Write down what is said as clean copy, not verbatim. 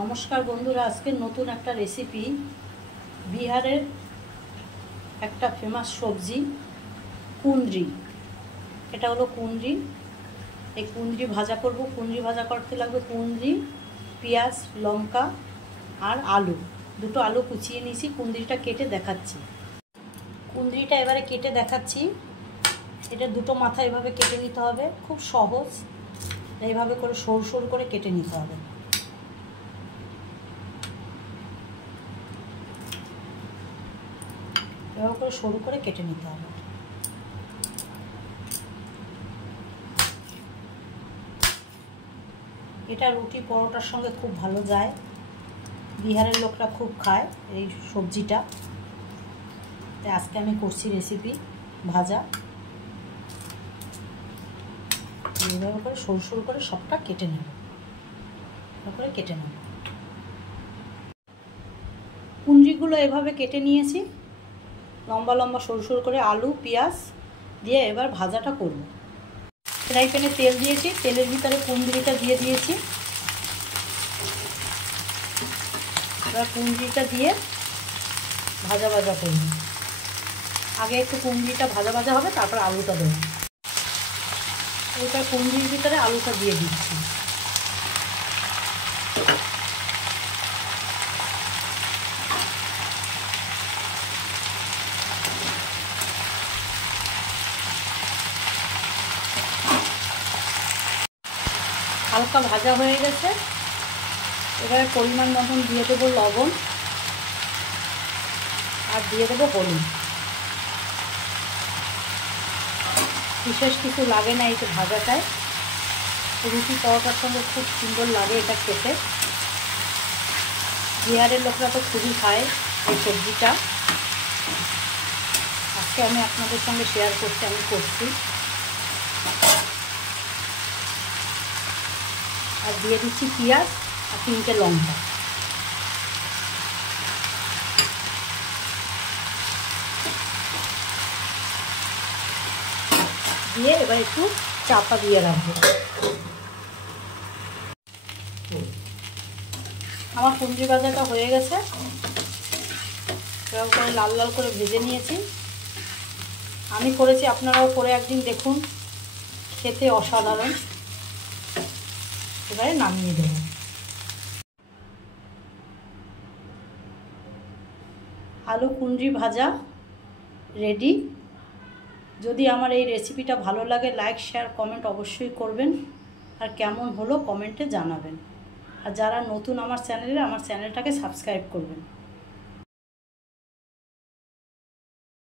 নমস্কার বন্ধুরা, আজকে নতুন একটা রেসিপি। বিহারের একটা ফেমাস সবজি কুঁদরি। এটা হলো কুঁদরি। এই কুঁদরি ভাজা করব। কুঁদরি ভাজা করতে লাগবে কুঁদরি, পেঁয়াজ, লঙ্কা আর আলু। দুটো আলু কুচিয়ে নিয়েছি। কুঁদরিটা কেটে দেখাচ্ছি। কুঁদরিটা এবারে কেটে দেখাচ্ছি। এটা দুটো মাথা এভাবে কেটে নিতে হবে, খুব সহজ। এইভাবে করে সরু সরু করে কেটে নিতে হবে। এভাবে করে সরু করে কেটে নিতে হবে। এটা রুটি পরোটার সঙ্গে খুব ভালো যায়। বিহারের লোকরা খুব খায় এই সবজিটা। তাই আজকে আমি করছি রেসিপি ভাজা। এইভাবে করে সরু সরু করে সবটা কেটে নেব। এভাবে করে কেটে নেব। কুঁদরিগুলো এভাবে কেটে নিয়েছি লম্বা লম্বা সরু সরু করে। আলু পেঁয়াজ দিয়ে এবার ভাজাটা করব। ফ্রাই প্যানে তেল দিয়েছি, তেলের ভিতরে কুঁদরিটা দিয়ে দিয়েছি। এবার কুঁদরিটা দিয়ে ভাজা ভাজা করব। আগে একটু কুঁদরিটা ভাজা ভাজা হবে, তারপর আলুটা দেবো। এবার কুঁদরির ভিতরে আলুটা দিয়ে দিচ্ছি। হালকা ভাজা হয়ে গেছে। এবারে পরিমাণ মতন দিয়ে দেবো লবণ আর দিয়ে দেবো হলুদ। বিশেষ কিছু লাগে না এই ভাজাটায়। রুটি পরোটার সঙ্গে খুব সুন্দর লাগে এটা খেতে। বিহারের লোকরা তো খুবই খায় এই সবজিটা। আজকে আমি আপনাদের সঙ্গে শেয়ার করছি, আমি করছি। আর দিয়ে দিচ্ছি পেঁয়াজ আর 3টে লঙ্কা। দিয়ে এবার একটু চাপা দিয়ে রাখবো। আমার কুঁদরি ভাজাটা হয়ে গেছে। এরকম করে লাল লাল করে ভেজে নিয়েছি। আমি করেছি, আপনারাও করে একদিন দেখুন, খেতে অসাধারণ। এবারে নামিয়ে দেব। আলু কুঁদরি ভাজা রেডি। যদি আমার এই রেসিপিটা ভালো লাগে, লাইক শেয়ার কমেন্ট অবশ্যই করবেন। আর কেমন হলো কমেন্টে জানাবেন। আর যারা নতুন আমার চ্যানেলটাকে সাবস্ক্রাইব করবেন।